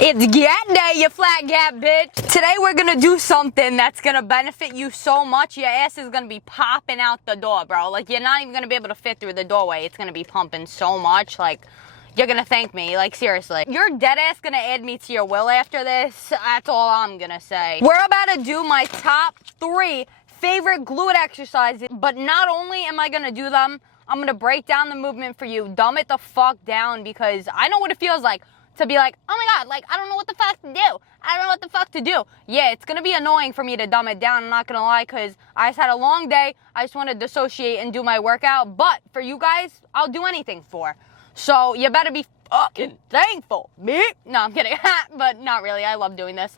It's Gyatt day, you flat gap bitch. Today we're gonna do something that's gonna benefit you so much, your ass is gonna be popping out the door, bro. Like, you're not even gonna be able to fit through the doorway. It's gonna be pumping so much, like, you're gonna thank me, like, seriously. You're dead ass gonna add me to your will after this. That's all I'm gonna say. We're about to do my top 3 favorite glute exercises, but not only am I gonna do them, I'm gonna break down the movement for you, dumb it the fuck down, because I know what it feels like to be like, oh my god, like, I don't know what the fuck to do. I don't know what the fuck to do. Yeah, it's gonna be annoying for me to dumb it down, I'm not gonna lie, because I just had a long day. I just want to dissociate and do my workout, but for you guys, I'll do anything for. So, you better be fucking thankful, bitch. No, I'm kidding, but not really. I love doing this.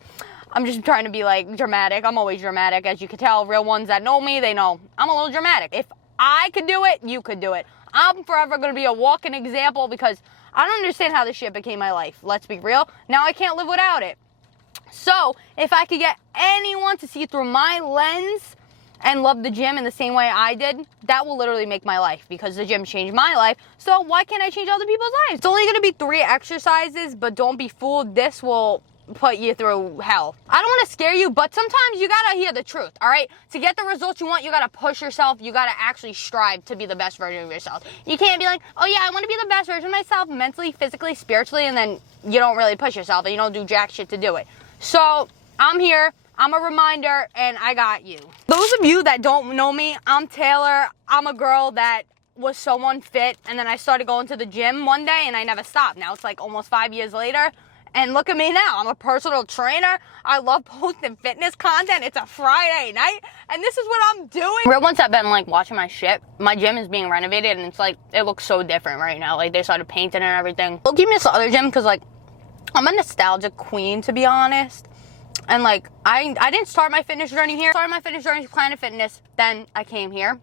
I'm just trying to be, like, dramatic. I'm always dramatic, as you can tell. Real ones that know me, they know I'm a little dramatic. If I could do it, you could do it. I'm forever gonna be a walking example because I don't understand how this shit became my life. Let's be real. Now I can't live without it. So, if I could get anyone to see through my lens and love the gym in the same way I did, that will literally make my life because the gym changed my life. So, why can't I change other people's lives? It's only going to be 3 exercises, but don't be fooled. This will put you through hell. I don't want to scare you, but sometimes you gotta hear the truth, all right? To get the results you want, you gotta push yourself. You gotta actually strive to be the best version of yourself. You can't be like, oh yeah, I want to be the best version of myself mentally, physically, spiritually, and then you don't really push yourself and you don't do jack shit to do it. So, I'm here. I'm a reminder, and I got you. Those of you that don't know me, I'm Taylor. I'm a girl that was so unfit, and then I started going to the gym one day, and I never stopped. Now it's like almost 5 years later. And look at me now. I'm a personal trainer. I love posting fitness content. It's a Friday night, and this is what I'm doing. Real ones have been, like, watching my shit. My gym is being renovated, and it's, like, it looks so different right now. Like, they started painting and everything. Look, give me this other gym, because, like, I'm a nostalgic queen, to be honest. And, like, I didn't start my fitness journey here. I started my fitness journey Planet Fitness. Then I came here.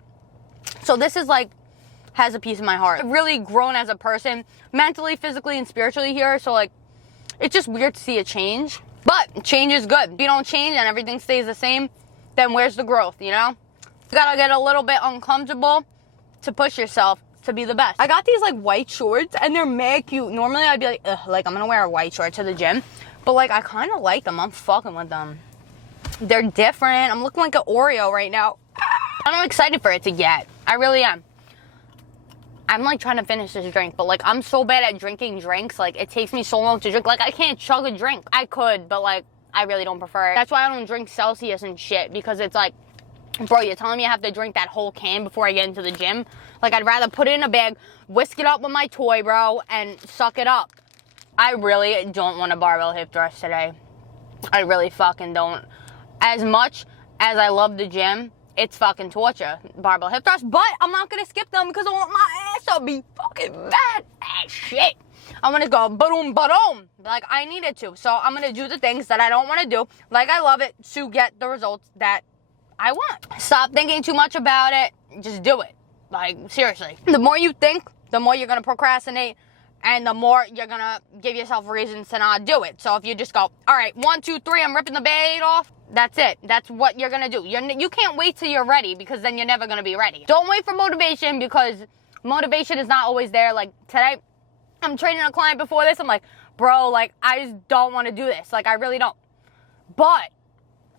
So this is, like, has a piece of my heart. I've really grown as a person, mentally, physically, and spiritually here. So, like, it's just weird to see a change, but change is good. If you don't change and everything stays the same, then where's the growth, you know? You gotta get a little bit uncomfortable to push yourself to be the best. I got these, like, white shorts, and they're mad cute. Normally, I'd be like, ugh, like, I'm gonna wear a white short to the gym, but, like, I kind of like them. I'm fucking with them. They're different. I'm looking like an Oreo right now. I'm excited for it to get. I really am. I'm, like, trying to finish this drink, but, like, I'm so bad at drinking drinks. Like, it takes me so long to drink. Like, I can't chug a drink. I could, but, like, I really don't prefer it. That's why I don't drink Celsius and shit, because it's like, bro, you're telling me I have to drink that whole can before I get into the gym? Like, I'd rather put it in a bag, whisk it up with my toy, bro, and suck it up. I really don't want a barbell hip thrust today. I really fucking don't. As much as I love the gym, it's fucking torture, barbell hip thrust, but I'm not gonna skip them because I want my ass to be fucking bad as shit. I'm gonna go boom, boom, like I needed to. So I'm gonna do the things that I don't want to do, like I love it, to get the results that I want. Stop thinking too much about it. Just do it. Like, seriously. The more you think, the more you're gonna procrastinate, and the more you're gonna give yourself reasons to not do it. So if you just go, all right, 1, 2, 3, I'm ripping the Band-Aid off. That's it. That's what you're gonna do. You can't wait till you're ready, because then you're never gonna be ready. Don't wait for motivation, because motivation is not always there. Like, today, I'm training a client before this. I'm like, bro, like, I just don't want to do this. Like, I really don't. But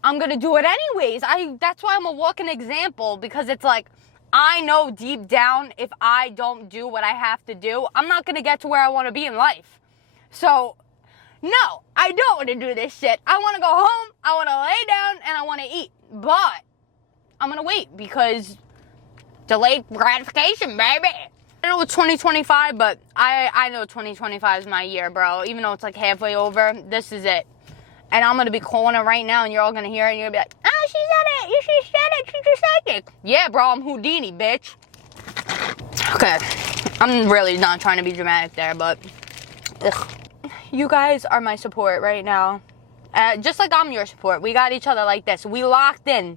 I'm gonna do it anyways. That's why I'm a walking example, because it's like, I know deep down, if I don't do what I have to do, I'm not gonna get to where I want to be in life. So, no, I don't want to do this shit. I want to go home, I want to lay down, and I want to eat. But I'm going to wait, because delayed gratification, baby. I know it's 2025, but I know 2025 is my year, bro. Even though it's like halfway over, this is it. And I'm going to be calling it right now, and you're all going to hear it, and you're going to be like, oh, she said it. She said it. She's a psychic. Yeah, bro, I'm Houdini, bitch. Okay. I'm really not trying to be dramatic there, but ugh. You guys are my support right now. Just like I'm your support. We got each other like this. We locked in.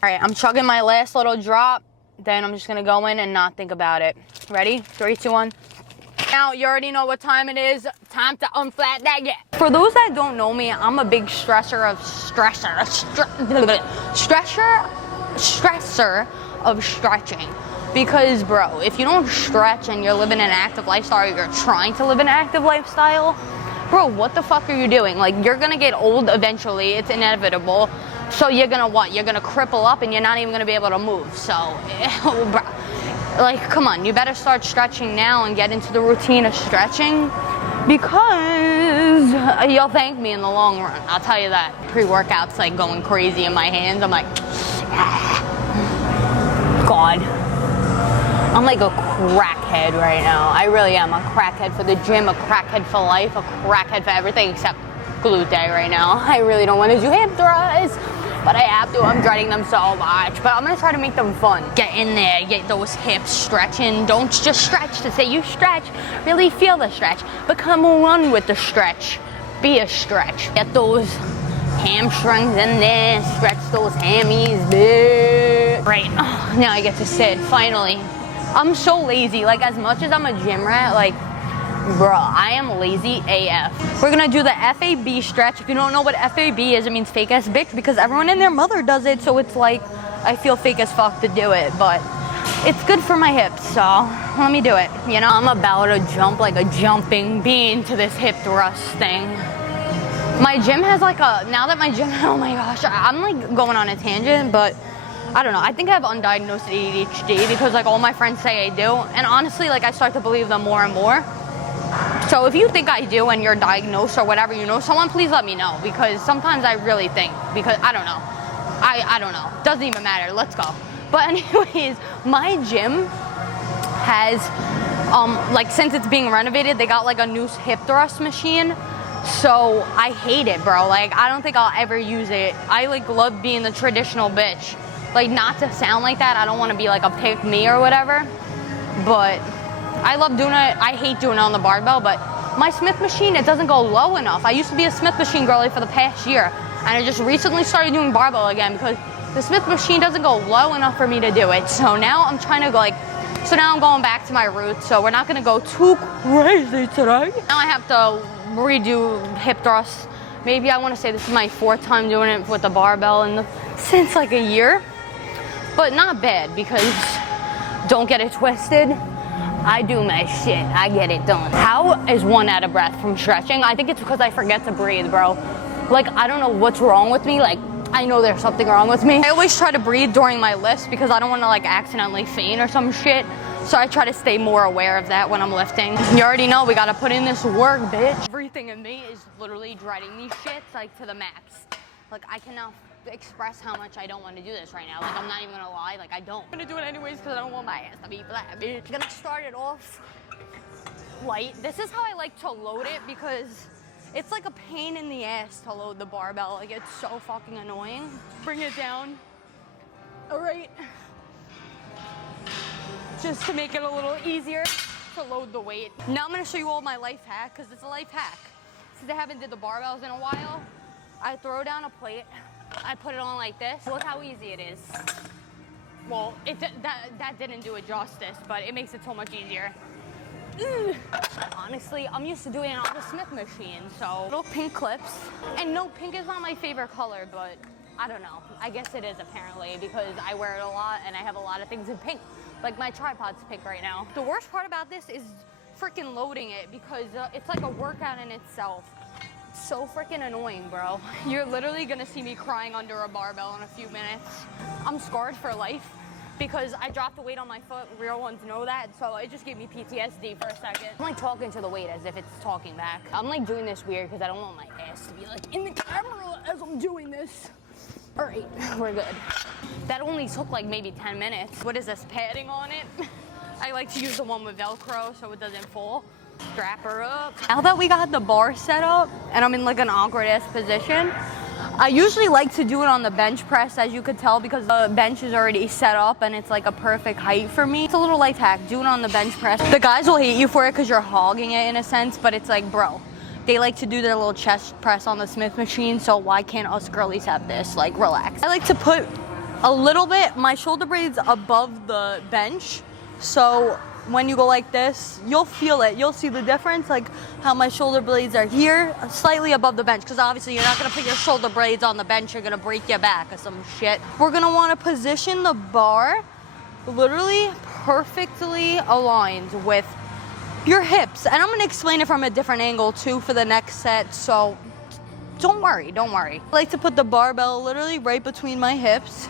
All right, I'm chugging my last little drop. Then I'm just going to go in and not think about it. Ready? 3, 2, 1. Now, you already know what time it is. Time to unflat that Gyatt. For those that don't know me, I'm a big stressor of stretching. Because, bro, if you don't stretch and you're living an active lifestyle, or you're trying to live an active lifestyle, bro, what the fuck are you doing? Like, you're gonna get old eventually. It's inevitable. So you're gonna what? You're gonna cripple up and you're not even gonna be able to move. So, bro, like, come on. You better start stretching now and get into the routine of stretching, because you'll thank me in the long run. I'll tell you that. Pre-workout's like going crazy in my hands. I'm like, God. I'm like a crackhead right now. I really am. A crackhead for the gym, a crackhead for life, a crackhead for everything except glute day right now. I really don't want to do hip thrusts, but I have to. I'm dreading them so much. But I'm going to try to make them fun. Get in there, get those hips stretching. Don't just stretch to say you stretch. Really feel the stretch. Become one with the stretch. Be a stretch. Get those hamstrings in there. Stretch those hammies, bitch. Right. Oh, now I get to sit, finally. I'm so lazy. Like, as much as I'm a gym rat, like, bro, I am lazy AF. We're gonna do the FAB stretch. If you don't know what FAB is, it means fake ass bitch, because everyone and their mother does it, so it's like, I feel fake as fuck to do it, but it's good for my hips, so let me do it. You know, I'm about to jump like a jumping bean to this hip thrust thing. My gym has like a, now that my gym, oh my gosh, I'm like going on a tangent, but I don't know. I think I have undiagnosed ADHD because like all my friends say I do. And honestly, like I start to believe them more and more. So if you think I do and you're diagnosed or whatever, you know, someone please let me know, because sometimes I really think, because I don't know. I don't know. Doesn't even matter. Let's go. But anyways, my gym has, like since it's being renovated, they got like a new hip thrust machine. So I hate it, bro. Like I don't think I'll ever use it. I like love being the traditional bitch. Like, not to sound like that, I don't want to be like a pick me or whatever, but I love doing it. I hate doing it on the barbell, but my Smith machine, it doesn't go low enough. I used to be a Smith machine girly for the past year, and I just recently started doing barbell again because the Smith machine doesn't go low enough for me to do it. So now I'm trying to go like, so now I'm going back to my roots, so we're not going to go too crazy today. Now I have to redo hip thrusts. Maybe I want to say this is my 4th time doing it with the barbell since like a year. But not bad, because don't get it twisted. I do my shit. I get it done. How is one out of breath from stretching? I think it's because I forget to breathe, bro. Like, I don't know what's wrong with me. Like, I know there's something wrong with me. I always try to breathe during my lifts because I don't want to like accidentally faint or some shit. So I try to stay more aware of that when I'm lifting. You already know we got to put in this work, bitch. Everything in me is literally dreading these shits like to the max. Like, I cannot express how much I don't want to do this right now. Like, I'm not even gonna lie, like I don't. I'm gonna do it anyways because I don't want my ass to be flat, bitch. I'm gonna start it off light. This is how I like to load it, because it's like a pain in the ass to load the barbell. Like, it's so fucking annoying. Bring it down. All right. Just to make it a little easier to load the weight. Now I'm gonna show you all my life hack, because it's a life hack. Since I haven't did the barbells in a while, I throw down a plate, I put it on like this. Look how easy it is. Well, that didn't do it justice, but it makes it so much easier. Honestly, I'm used to doing it on the Smith machine, so little pink clips. And no, pink is not my favorite color, but I don't know. I guess it is apparently, because I wear it a lot and I have a lot of things in pink. Like my tripod's pink right now. The worst part about this is freaking loading it, because it's like a workout in itself. So freaking annoying, bro. You're literally gonna see me crying under a barbell in a few minutes. I'm scarred for life because I dropped the weight on my foot. Real ones know that, so it just gave me PTSD for a second. I'm like talking to the weight as if it's talking back. I'm like doing this weird because I don't want my ass to be like in the camera as I'm doing this. All right, we're good. That only took like maybe 10 minutes. What is this, padding on it? I like to use the one with Velcro so it doesn't fall. Strap her up. Now that we got the bar set up and I'm in like an awkward ass position, I usually like to do it on the bench press, as you could tell, because the bench is already set up and it's like a perfect height for me. It's a little life hack, do it on the bench press. The guys will hate you for it because you're hogging it in a sense, but it's like, bro, they like to do their little chest press on the Smith machine, so why can't us girlies have this? Like, relax. I like to put a little bit, my shoulder blades above the bench, so when you go like this, you'll feel it. You'll see the difference, like how my shoulder blades are here, slightly above the bench, because obviously you're not going to put your shoulder blades on the bench. You're going to break your back or some shit. We're going to want to position the bar literally perfectly aligned with your hips. And I'm gonna explain it from a different angle too for the next set, so don't worry, don't worry. I like to put the barbell literally right between my hips.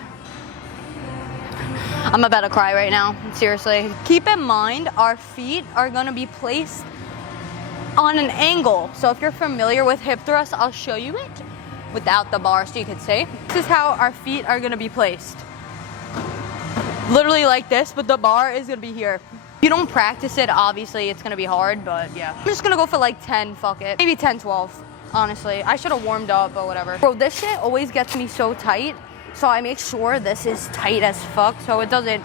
I'm about to cry right now, seriously. Keep in mind, our feet are gonna be placed on an angle. So if you're familiar with hip thrusts, I'll show you it without the bar so you can see. This is how our feet are gonna be placed. Literally like this, but the bar is gonna be here. If you don't practice it, obviously it's gonna be hard, but yeah. I'm just gonna go for like 10, fuck it. Maybe 10, 12, honestly. I should have warmed up, but whatever. Bro, this shit always gets me so tight. So I make sure this is tight as fuck so it doesn't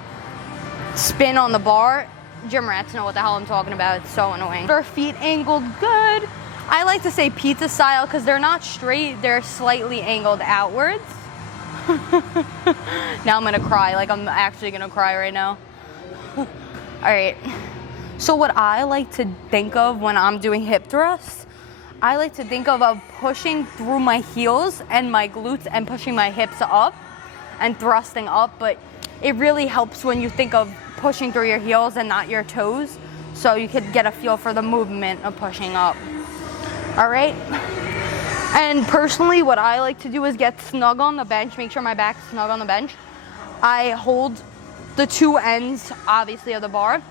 spin on the bar. Gym rats know what the hell I'm talking about. It's so annoying. Our feet angled good. I like to say pizza style because they're not straight, they're slightly angled outwards. Now I'm gonna cry, like I'm actually gonna cry right now. All right, so what I like to think of when I'm doing hip thrusts, I like to think of pushing through my heels and my glutes and pushing my hips up and thrusting up, but it really helps when you think of pushing through your heels and not your toes, so you could get a feel for the movement of pushing up. All right? And personally, what I like to do is get snug on the bench, make sure my back's snug on the bench. I hold the two ends, obviously, of the bar.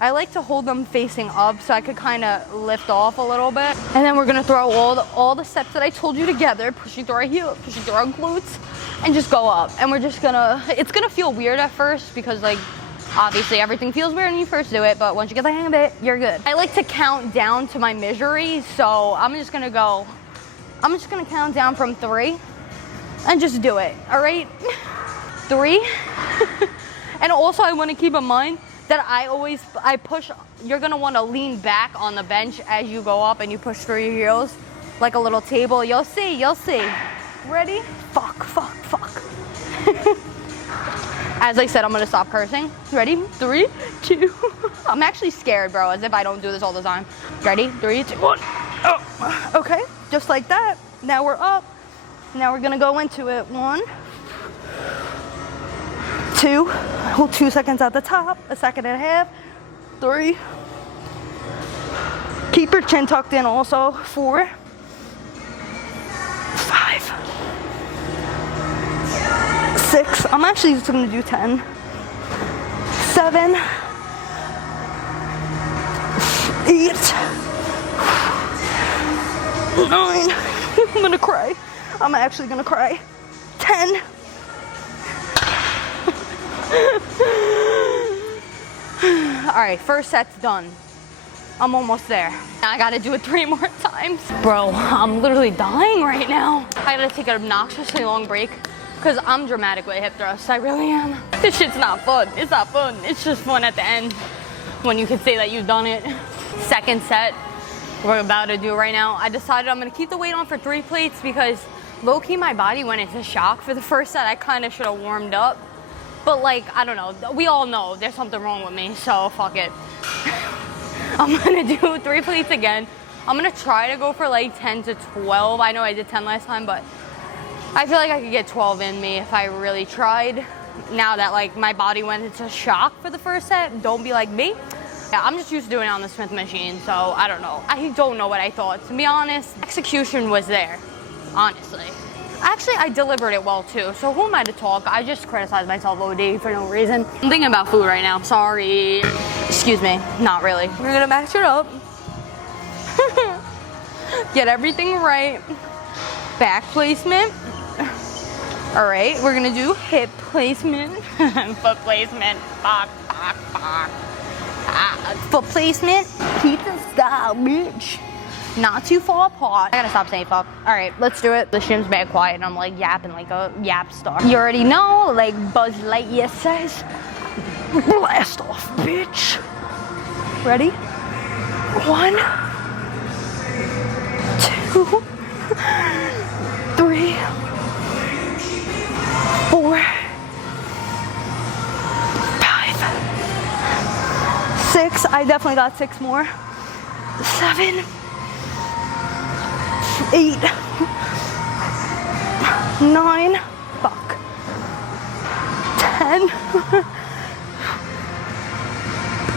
I like to hold them facing up so I could kind of lift off a little bit. And then we're gonna throw all the steps that I told you together, pushing through our heels, pushing through our glutes, and just go up. And we're just gonna, it's gonna feel weird at first because like, obviously everything feels weird when you first do it, but once you get the hang of it, you're good. I like to count down to my misery, so I'm just gonna count down from 3 and just do it, all right? 3. And also I wanna keep in mind that I push, you're gonna wanna lean back on the bench as you go up and you push through your heels like a little table. You'll see. Ready? Fuck. As I said, I'm gonna stop cursing. Ready? 3, 2. I'm actually scared, bro, as if I don't do this all the time. Ready? 3, 2, 1. Oh, okay, just like that. Now we're up. Now we're gonna go into it. 1, 2, hold 2 seconds at the top, 1.5 seconds, 3. Keep your chin tucked in also. 4, 5, 6. I'm actually just gonna do 10. 7, 8, 9. I'm gonna cry. I'm actually gonna cry. 10. All right, first set's done. I'm almost there. Now I gotta do it 3 more times. Bro, I'm literally dying right now. I gotta take an obnoxiously long break because I'm dramatic with hip thrusts. I really am. This shit's not fun. It's not fun. It's just fun at the end when you can say that you've done it. Second set we're about to do right now. I decided I'm gonna keep the weight on for 3 plates because low-key my body went into shock for the first set. I kind of should have warmed up. But like, I don't know, we all know there's something wrong with me, so fuck it. I'm gonna do 3 plates again. I'm gonna try to go for like 10 to 12. I know I did 10 last time, but I feel like I could get 12 in me if I really tried. Now that like my body went into shock for the first set, don't be like me. Yeah, I'm just used to doing it on the Smith machine, so I don't know. I don't know what I thought, to be honest. Execution was there, honestly. Actually, I delivered it well too, so who am I to talk? I just criticize myself OD for no reason. I'm thinking about food right now, sorry. Excuse me, not really. We're gonna max it up. Get everything right. Back placement. All right, we're gonna do hip placement. Foot placement, fuck. Foot placement, pizza style, bitch. Not too far apart. I gotta stop saying fuck. All right, let's do it. The gym's mad quiet and I'm like yapping like a yap star. You already know, like Buzz Lightyear says, blast off, bitch. Ready? 1, 2, 3, 4, 5, 6. I definitely got 6 more. 7, 8, 9, fuck, 10,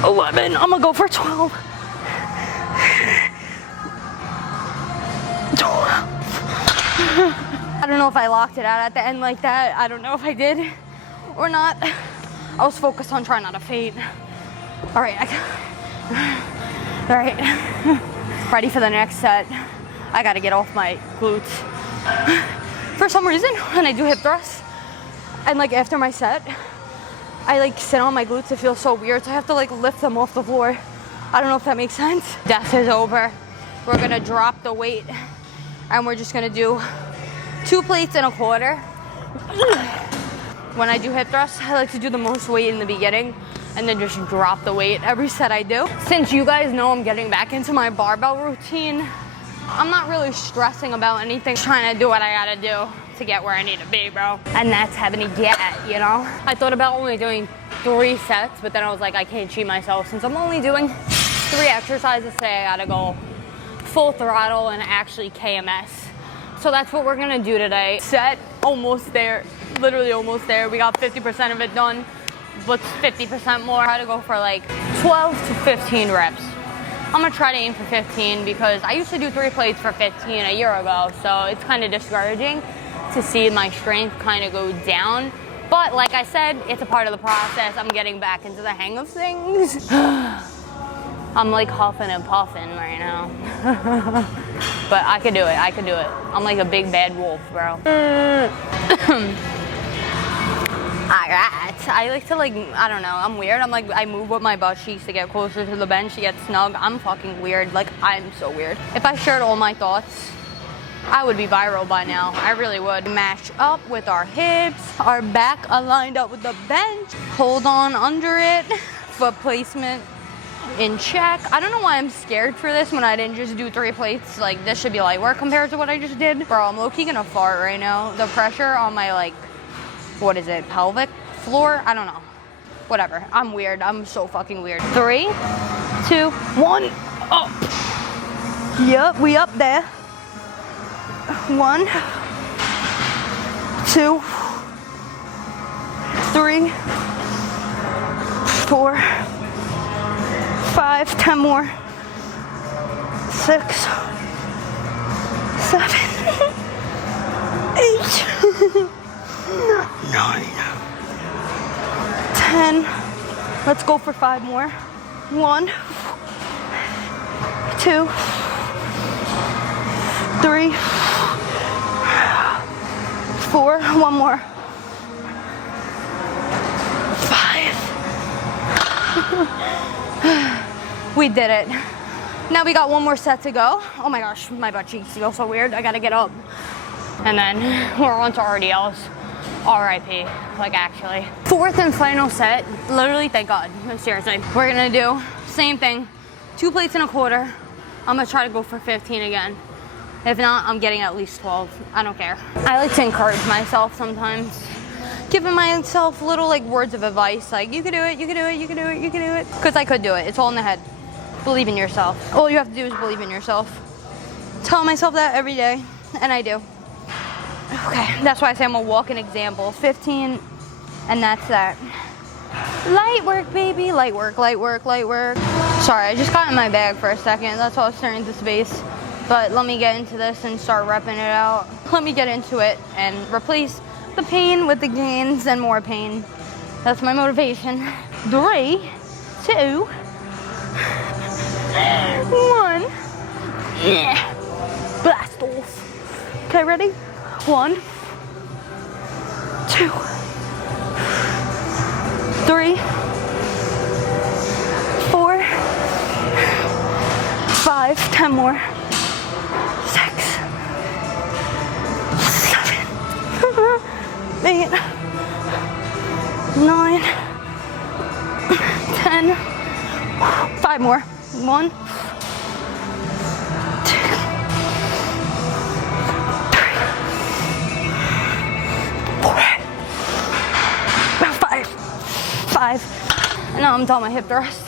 11, I'm gonna go for 12, I don't know if I locked it out at the end like that. I don't know if I did or not. I was focused on trying not to faint. All right, all right. Ready for the next set. I gotta get off my glutes. For some reason, when I do hip thrusts, and like after my set, I like sit on my glutes. It feels so weird, so I have to like lift them off the floor. I don't know if that makes sense. Death is over. We're gonna drop the weight, and we're just gonna do 2 plates and a quarter. When I do hip thrusts, I like to do the most weight in the beginning and then just drop the weight every set I do. Since you guys know I'm getting back into my barbell routine, I'm not really stressing about anything. Just trying to do what I gotta do to get where I need to be, bro. And that's having a Gyatt, you know? I thought about only doing 3 sets, but then I was like, I can't cheat myself. Since I'm only doing 3 exercises today, I gotta go full throttle and actually KMS. So that's what we're gonna do today. Set, almost there, literally almost there. We got 50% of it done. What's 50% more? I try to go for like 12 to 15 reps. I'm gonna try to aim for 15 because I used to do 3 plates for 15 a year ago, so it's kind of discouraging to see my strength kind of go down. But like I said, it's a part of the process. I'm getting back into the hang of things. I'm like huffing and puffing right now. But I could do it, I could do it. I'm like a big bad wolf, bro. Alright, I like to like, I don't know, I'm weird. I'm like, I move with my butt cheeks to get closer to the bench, to get snug. I'm fucking weird, like I'm so weird. If I shared all my thoughts, I would be viral by now. I really would. Mash up with our hips, our back aligned up with the bench. Hold on under it, foot placement in check. I don't know why I'm scared for this when I didn't just do 3 plates. Like this should be light work compared to what I just did. Bro, I'm low-key gonna fart right now. The pressure on my like, what is it, pelvic floor? I don't know. Whatever, I'm weird. I'm so fucking weird. 3, 2, 1, up. Yup, we up there. 1, 2, 3, 4, 5, 10 more. 6, 7, 8, 9, 10. Let's go for 5 more. 1, 2, 3, 4. 1 more. 5. We did it. Now we got 1 more set to go. Oh my gosh, my butt cheeks feel so weird. I gotta get up. And then we're on to RDLs. RIP, like actually. 4th and final set. Literally, thank God. Seriously. We're gonna do same thing. 2 plates and a quarter. I'm gonna try to go for 15 again. If not, I'm getting at least 12. I don't care. I like to encourage myself sometimes. Giving myself little like words of advice, like you can do it, you can do it, you can do it, you can do it. Because I could do it. It's all in the head. Believe in yourself. All you have to do is believe in yourself. Tell myself that every day, and I do. Okay, that's why I say I'm a walking example. 15, and that's that. Light work, baby. Light work, light work, light work. Sorry, I just got in my bag for a second. That's why I was staring into space. But let me get into this and start repping it out. Let me get into it and replace the pain with the gains and more pain. That's my motivation. 3, 2, 1. Yeah. Blast off. Okay, ready? 1, 2, 3, 4, 5, 10 more. 6, 7, 8, 9, 10. 5 more. 1, 2, 5. And now I'm done my hip thrust.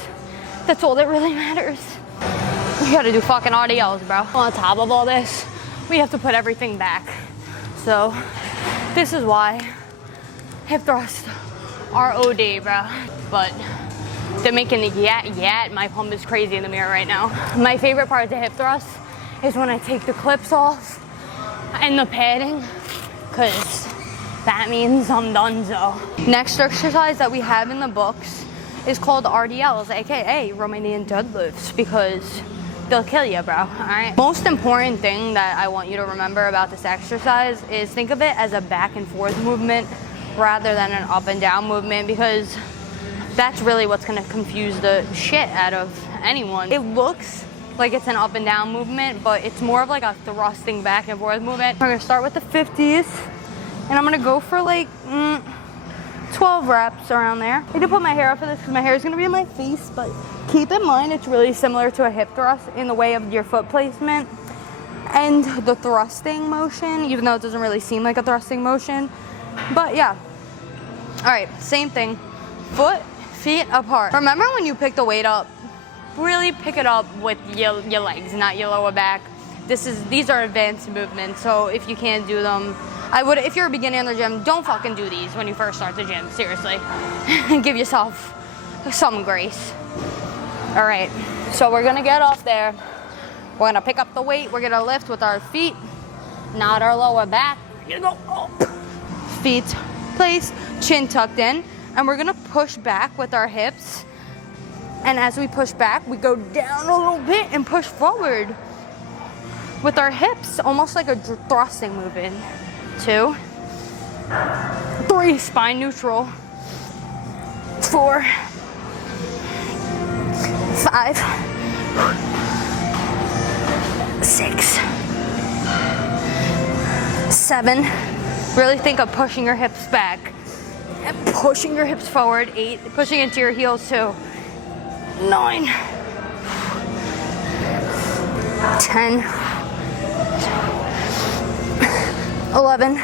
That's all that really matters. You gotta do fucking RDLs, bro. On top of all this, we have to put everything back. So this is why hip thrusts are OD, bro. But they're making the Gyatt. My pump is crazy in the mirror right now. My favorite part of the hip thrust is when I take the clips off and the padding, because that means I'm donezo. Next exercise that we have in the books is called RDLs, aka Romanian deadlifts, because they'll kill you, bro. All right. Most important thing that I want you to remember about this exercise is think of it as a back and forth movement rather than an up and down movement, because that's really what's gonna confuse the shit out of anyone. It looks like it's an up and down movement, but it's more of like a thrusting back and forth movement. We're gonna start with the 50s, and I'm gonna go for like 12 reps around there. I need to put my hair up for this because my hair is gonna be in my face, but keep in mind it's really similar to a hip thrust in the way of your foot placement and the thrusting motion, even though it doesn't really seem like a thrusting motion. But yeah. All right, same thing. Foot, feet apart. Remember when you pick the weight up, really pick it up with your legs, not your lower back. These are advanced movements, so if you can't do them, I would, if you're a beginner in the gym, don't fucking do these when you first start the gym, seriously. Give yourself some grace. All right, so we're gonna get up there. We're gonna pick up the weight. We're gonna lift with our feet, not our lower back. We're gonna go up. Feet placed, chin tucked in, and we're gonna push back with our hips. And as we push back, we go down a little bit and push forward with our hips, almost like a thrusting movement. 2, 3, spine neutral. 4, 5, 6, 7. Really think of pushing your hips back and pushing your hips forward. 8, pushing into your heels too. 9, 10, 11,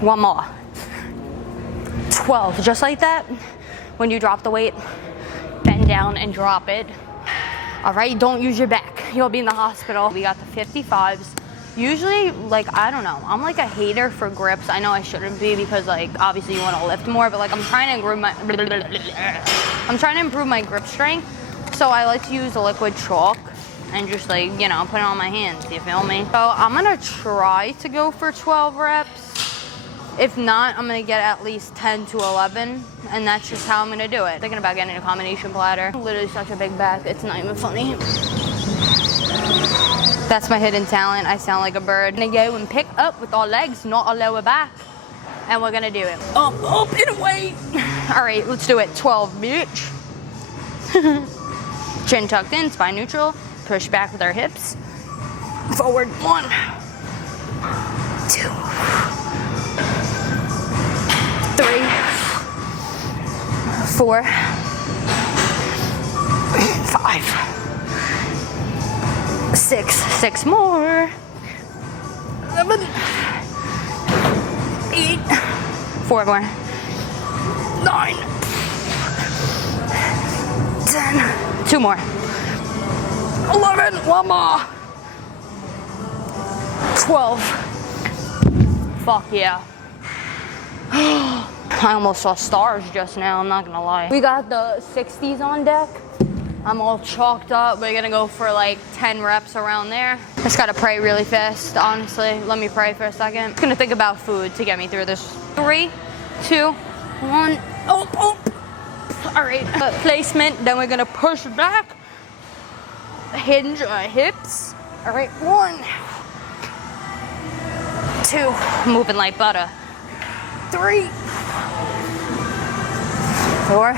one more, 12, just like that. When you drop the weight, bend down and drop it. All right, don't use your back. You'll be in the hospital. We got the 55s. Usually, like, I don't know, I'm like a hater for grips. I know I shouldn't be because, like, obviously you want to lift more, but like I'm trying to improve my grip strength. So I like to use a liquid chalk and just, like, you know, put it on my hands, you feel me? So I'm gonna try to go for 12 reps. If not, I'm gonna get at least 10 to 11, and that's just how I'm gonna do it. Thinking about getting a combination bladder. Literally such a big back, it's not even funny. That's my hidden talent. I sound like a bird. I'm gonna go and pick up with our legs, not our lower back. And we're gonna do it. Up, and away. All right, let's do it. 12, bitch. Chin tucked in, spine neutral. Push back with our hips. Forward. 1, 2, 3, 4, 5, 6 more. 7, 8, 4 more. 9, 10, 2 more. 11, one more. 12. Fuck yeah. I almost saw stars just now, I'm not gonna lie. We got the 60s on deck. I'm all chalked up. We're gonna go for like 10 reps around there. Just gotta pray really fast, honestly. Let me pray for a second. I'm gonna think about food to get me through this. 3, 2, 1. Oh. All right, placement. Then we're gonna push back. Hinge our hips. All right, 1, 2, moving like butter. 3, 4,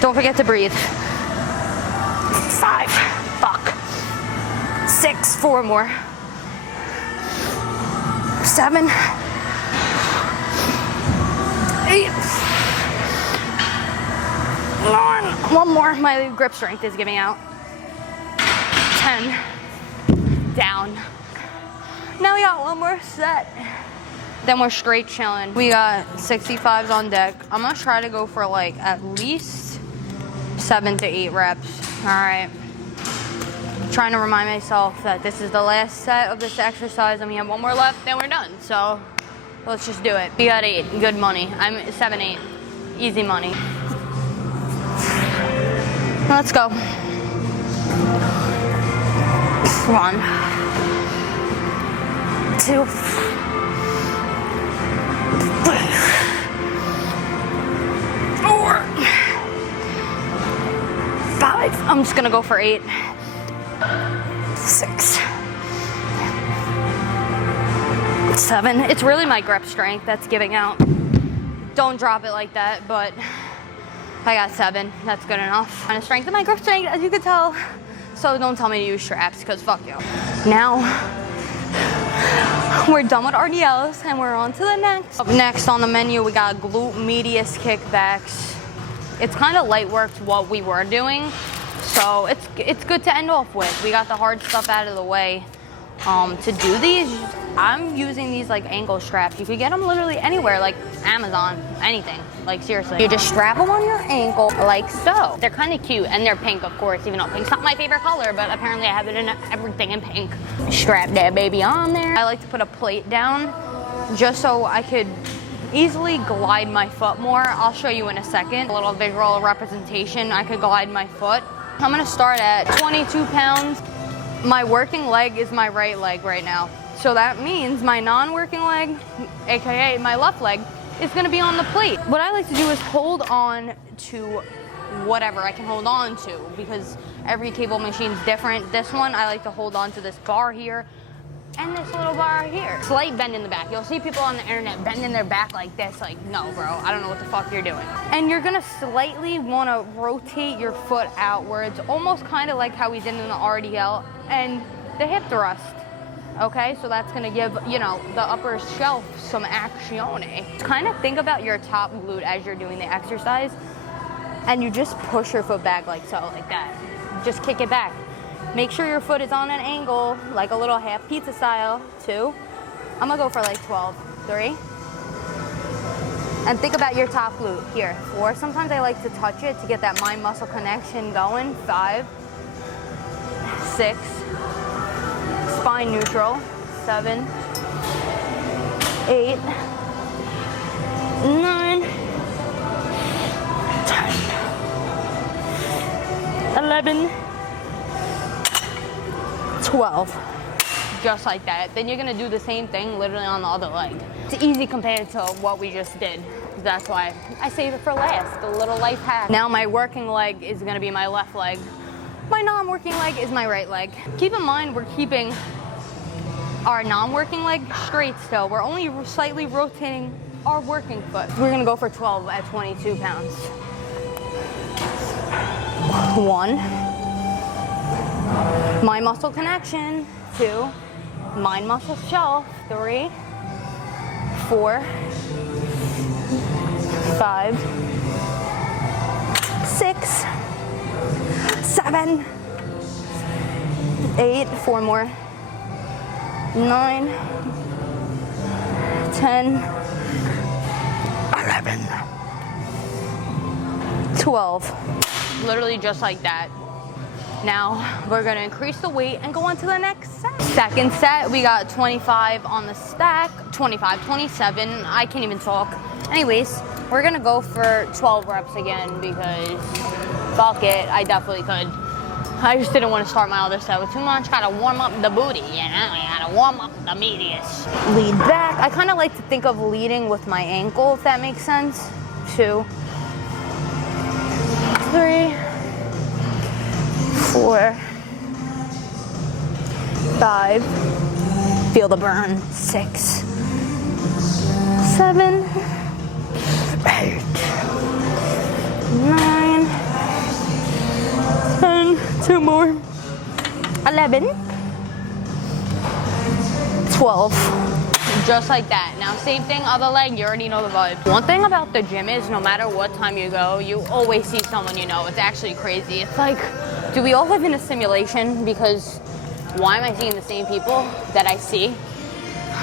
don't forget to breathe. 5, fuck. 6, 4 more. 7, 8, 9, one more. My grip strength is giving out. 10, down. Now we got one more set. Then we're straight chilling. We got 65s on deck. I'm gonna try to go for like at least 7 to 8 reps. All right. Trying to remind myself that this is the last set of this exercise and we have one more left, then we're done. So let's just do it. We got 8, good money. I'm 7, 8, easy money. Let's go. 1, 2, 3, 4, 5. I'm just gonna go for 8, 6, 7. It's really my grip strength that's giving out. Don't drop it like that, but I got 7. That's good enough. Kind of strengthen my grip strength, as you can tell. So don't tell me to use straps, because fuck you. Now, we're done with RDLs, and we're on to the next. Up next on the menu, we got glute medius kickbacks. It's kind of light work to what we were doing, so it's good to end off with. We got the hard stuff out of the way. To do these, I'm using these like ankle straps. You could get them literally anywhere, like Amazon, anything. Like seriously, you just strap them on your ankle like so. They're kind of cute, and they're pink, of course, even though pink's not my favorite color, but apparently I have it in everything in pink. Strap that baby on there. I like to put a plate down just so I could easily glide my foot more. I'll show you in a second. A little visual representation. I could glide my foot. I'm gonna start at 22 pounds. My working leg is my right leg right now. So that means my non-working leg, AKA my left leg, is gonna be on the plate. What I like to do is hold on to whatever I can hold on to, because every cable machine is different. This one, I like to hold on to this bar here and this little bar here. Slight bend in the back. You'll see people on the internet bending their back like this. Like, no, bro, I don't know what the fuck you're doing. And you're gonna slightly wanna rotate your foot outwards, almost kind of like how we did in the RDL, and the hip thrust. Okay, so that's gonna give, you know, the upper shelf some actione. Kind of think about your top glute as you're doing the exercise, and you just push your foot back like so, like that. Just kick it back. Make sure your foot is on an angle, like a little half pizza style. 2. I'm gonna go for like 12. 3. And think about your top glute. Here, 4. Sometimes I like to touch it to get that mind muscle connection going. 5, 6, spine neutral. 7, 8, 9, 10, 11, 12. Just like that. Then you're gonna do the same thing literally on the other leg. It's easy compared to what we just did. That's why I save it for last, the little life hack. Now my working leg is gonna be my left leg. My non-working leg is my right leg. Keep in mind, we're keeping our non-working leg straight still. We're only slightly rotating our working foot. We're gonna go for 12 at 22 pounds. 1. Mind muscle connection. 2. Mind muscle shelf. 3, 4, 5, 6, 7, 8, 4 more, 9, 10, 11, 12. Literally just like that. Now we're gonna increase the weight and go on to the next set. Second set, we got 25 on the stack, 25, 27, I can't even talk. Anyways, we're gonna go for 12 reps again because fuck it, I definitely could. I just didn't want to start my other set with too much. Gotta warm up the booty, you know? I gotta warm up the medius. Lead back. I kind of like to think of leading with my ankle, if that makes sense. 2, 3, 4, 5, feel the burn. 6, 7, 8, 9, 10, 2 more, 11, 12. Just like that. Now same thing, other leg, you already know the vibe. One thing about the gym is no matter what time you go, you always see someone you know. It's actually crazy. It's like, do we all live in a simulation? Because why am I seeing the same people that I see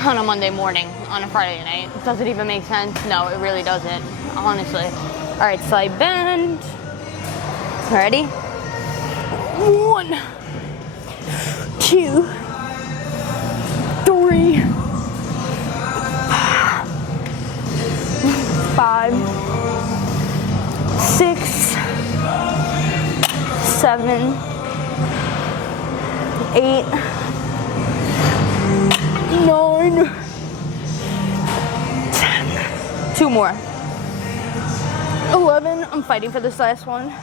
on a Monday morning, on a Friday night? Does it even make sense? No, it really doesn't, honestly. All right, side bend. Ready? 1, 2, 3, 5, 6, 7, 8, 9, 2 more. 11, I'm fighting for this last one.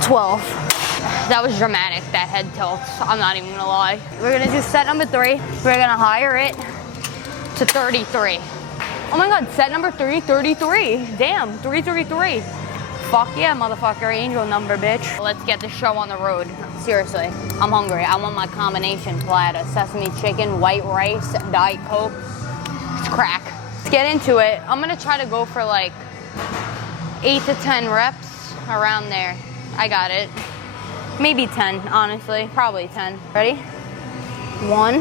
12. That was dramatic, that head tilt. I'm not even gonna lie. We're gonna do set number 3. We're gonna higher it to 33. Oh my God, set number 3, 33. Damn, 333. Fuck yeah, motherfucker, angel number, bitch. Let's get the show on the road. Seriously, I'm hungry. I want my combination platter. Sesame chicken, white rice, Diet Coke. It's crack. Let's get into it. I'm gonna try to go for like 8 to 10 reps, around there. I got it. Maybe 10, honestly. Probably 10. Ready? 1,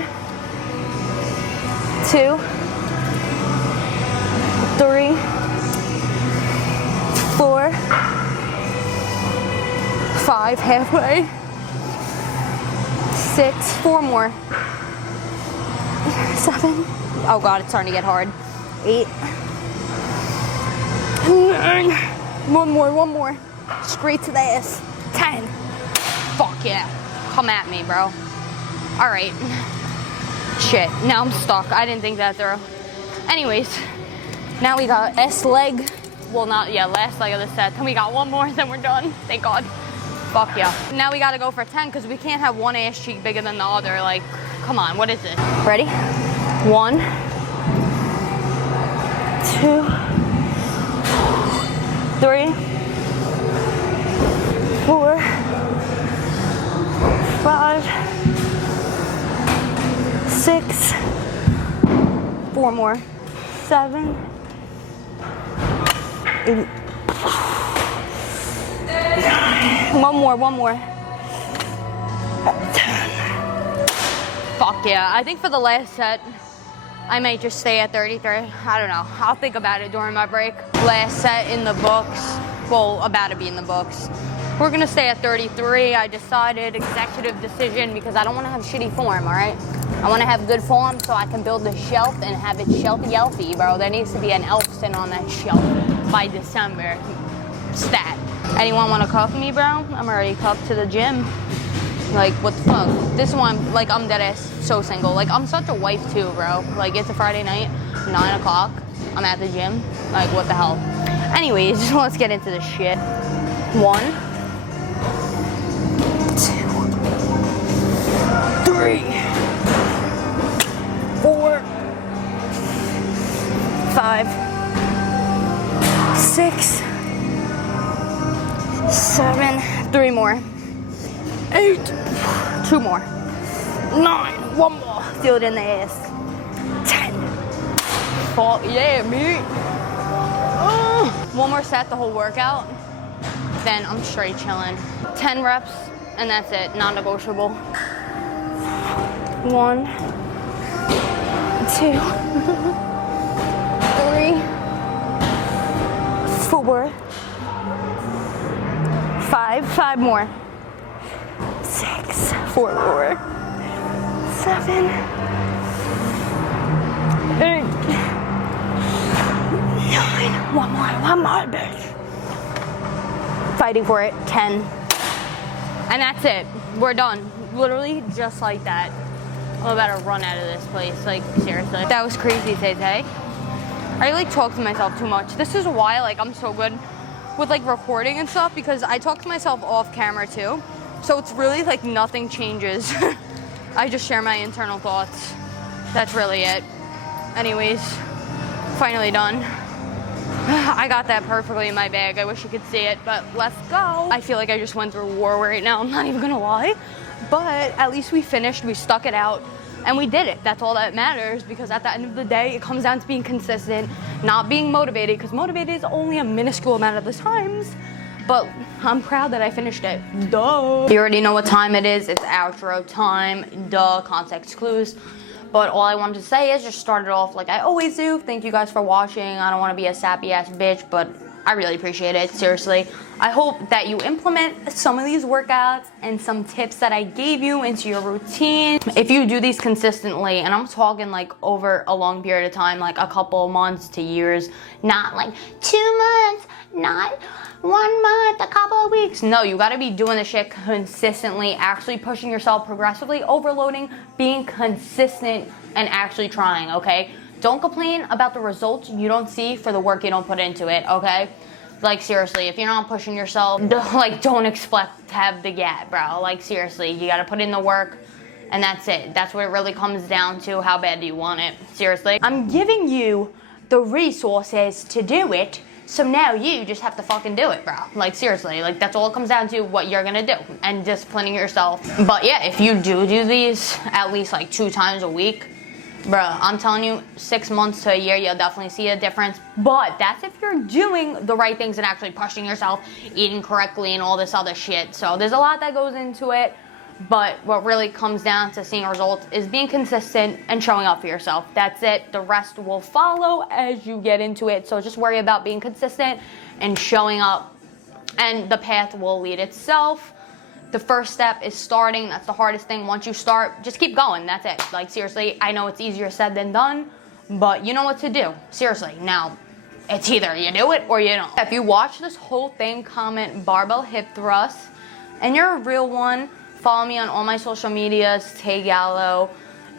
2, 3, 4, 5, halfway. 6, 4 more. 7. Oh God, it's starting to get hard. 8. 9. 1 more. Straight to the ass. 10. Fuck yeah. Come at me, bro. All right. Shit, now I'm stuck. I didn't think that through. Anyways, now we got S leg. Well, not, yeah, last leg of the set. Then we got 1 more, then we're done. Thank God. Fuck yeah. Now we gotta go for 10 because we can't have one ass cheek bigger than the other. Like, come on, what is it? Ready? 1, 2, 3, 4, 5, 6, 4 more. 7, 8. 1 more. 10. Fuck yeah. I think for the last set, I might just stay at 33. I don't know. I'll think about it during my break. Last set in the books. Well, about to be in the books. We're gonna stay at 33. I decided, executive decision, because I don't wanna have shitty form, all right? I wanna have good form so I can build the shelf and have it shelfy, bro. There needs to be an elf sitting on that shelf by December. Stat. Anyone wanna cuff me, bro? I'm already cuffed to the gym. Like, what the fuck? This one, like, I'm dead ass so single. Like, I'm such a wife too, bro. Like, it's a Friday night, 9 o'clock. I'm at the gym. Like, what the hell? Anyways, let's get into this shit. 1, 2, 3, 4, 5, 6, 7, 3 more. 8, 2 more. 9, 1 more. Feel it in the ass. 10. Fuck yeah, me. 1 more set, the whole workout. Then I'm straight chilling. 10 reps, and that's it. Non-negotiable. 1, 2, 3, 4, 5 more. 6, 4 more. 7, 8, 9. 1 more, bitch. Fighting for it. 10. And that's it. We're done. Literally just like that. I'm about to run out of this place. Like, seriously. That was crazy, Tay. I like talk to myself too much. This is why, like, I'm so good with like recording and stuff, because I talk to myself off camera too. So it's really like nothing changes. I just share my internal thoughts. That's really it. Anyways, finally done. I got that perfectly in my bag. I wish you could see it, but let's go. I feel like I just went through war right now. I'm not even gonna lie. But at least we finished, we stuck it out, and we did it. That's all that matters, because at the end of the day, it comes down to being consistent, not being motivated, because motivated is only a minuscule amount of the times. But I'm proud that I finished it. Duh. You already know what time it is. It's outro time. Duh, context clues. But all I wanted to say is just start it off like I always do. Thank you guys for watching. I don't want to be a sappy ass bitch, but I really appreciate it, seriously. I hope that you implement some of these workouts and some tips that I gave you into your routine. If you do these consistently, and I'm talking like over a long period of time, like a couple months to years, not like 2 months, not 1 month, a couple of weeks. No, you gotta be doing the shit consistently, actually pushing yourself progressively, overloading, being consistent, and actually trying, okay? Don't complain about the results you don't see for the work you don't put into it, okay? Like, seriously, if you're not pushing yourself, like, don't expect to have the Gyatt, bro. Like, seriously, you gotta put in the work, and that's it. That's what it really comes down to. How bad do you want it? Seriously. I'm giving you the resources to do it, so now you just have to fucking do it, bro. Like, seriously, like, that's all it comes down to, what you're gonna do, and disciplining yourself. But yeah, if you do these at least like 2 times a week, bro, I'm telling you, 6 months to a year, you'll definitely see a difference. But that's if you're doing the right things and actually pushing yourself, eating correctly, and all this other shit. So there's a lot that goes into it. But what really comes down to seeing results is being consistent and showing up for yourself. That's it. The rest will follow as you get into it. So just worry about being consistent and showing up, and the path will lead itself. The first step is starting. That's the hardest thing. Once you start, just keep going. That's it. Like, seriously, I know it's easier said than done, but you know what to do. Seriously. Now, it's either you do it or you don't. If you watch this whole thing, comment barbell hip thrust, and you're a real one, follow me on all my social medias, Tay Gallo,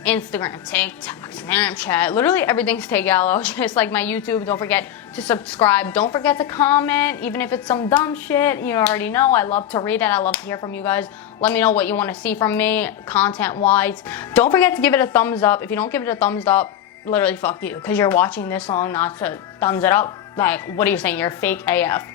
Instagram, TikTok, Snapchat, literally everything's Tay Gallo, just like my YouTube. Don't forget to subscribe. Don't forget to comment, even if it's some dumb shit. You already know, I love to read it. I love to hear from you guys. Let me know what you want to see from me, content-wise. Don't forget to give it a thumbs up. If you don't give it a thumbs up, literally fuck you, because you're watching this long not to thumbs it up. Like, what are you saying? You're fake AF.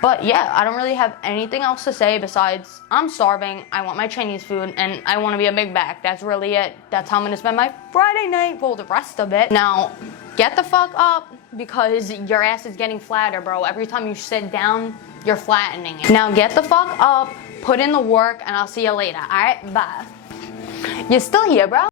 But yeah, I don't really have anything else to say besides I'm starving, I want my Chinese food, and I want to be a big back. That's really it. That's how I'm going to spend my Friday night for the rest of it. Now, get the fuck up, because your ass is getting flatter, bro. Every time you sit down, you're flattening it. Now, get the fuck up, put in the work, and I'll see you later. Alright, bye. You're still here, bro.